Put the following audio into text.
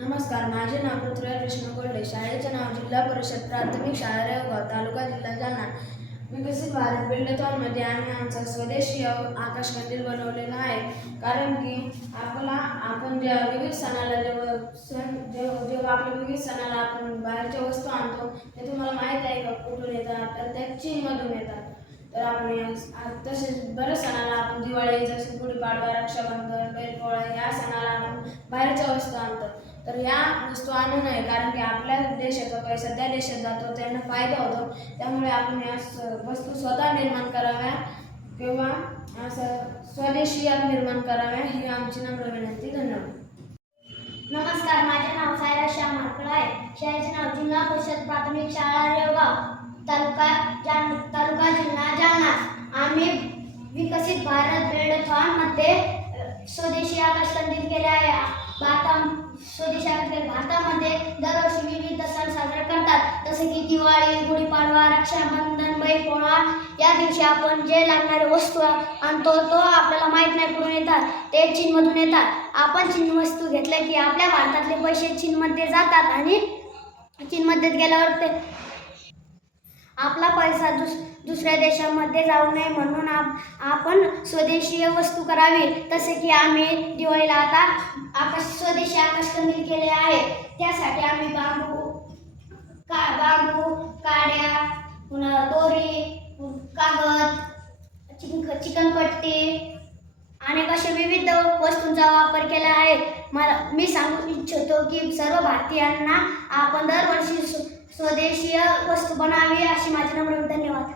नमस्कार, माझे नाव पृथ्वीराज कृष्ण कोल्हे. शाळेचे नाव जिल्हा परिषद प्राथमिक शाळा रेवगाव, तालुका जिल्हा जालना. विकसित भारत बिल्डथॉनमध्ये आम्ही आमचा स्वदेशी आकाशकंदील बनवलेला आहे. कारण की आपण ज्या विविध सणाला जेव्हा आपल्या विविध सणाला आपण बाहेरच्या वस्तू आणतो ते तुम्हाला माहीत आहे का कुठून येतात? तर त्या चीनमधून येतात. तर आपण तसेच बऱ्याच सणाला आपण दिवाळी, जसे गुढीपाडवा, रक्षाबंधन, बैलपोळा या सणाला आपण बाहेरच्या वस्तू आणतो. तर या वस्तू आणू नये, कारण की आपल्या देशाचा पैसा त्या देशात जातो, त्यांना फायदा होतो. त्यामुळे आपण या वस्तू स्वतः निर्माण कराव्या किंवा असं स्वदेशी निर्माण कराव्या ही आमची नम्र विनंती. धन्यवाद. नमस्कार, माझे नाव सायरा श्याम मार्कळ आहे. शाळेचे नाव जिल्हा परिषद प्राथमिक शाळा रेवगाव, तालुका जिल्हा जालना. आम्ही विकसित भारत बिल्डथॉनमध्ये स्वदेशी आकाशकंदील केले आहे. स्वदेशी आकाशकंदील भारतामध्ये दरवर्षी विविध सण साजरे करतात, जसे की दिवाळी, गुढीपाडवा, रक्षाबंधन, बैलपोळा. या दिवशी आपण जे लागणारे वस्तू आणतो तो आपल्याला माहीत नाही कुठून येतात, ते चीनमधून येतात. आपण चीन वस्तू घेतल्या की आपल्या भारतातले पैसे चीनमध्ये जातात आणि चीनमध्ये गेल्यावर ते आपला पैसा दुसऱ्या देशामध्ये जाऊ नये म्हणून आपण स्वदेशी वस्तू करावी. तसे की आम्ही दिवाळीला आता स्वदेशी आकाशकंदील केले आहे. त्यासाठी आम्ही बांबू, काड्या, पुन्हा दोरी, कागद, चिकनपट्टी अनेक अशा विविध वस्तूंचा वापर केला आहे. मी सांगू इच्छितो की सर्व भारतीयांना आपण दरवर्षी स्वदेशी वस्तू बनावी अशी माझी नम्र. धन्यवाद.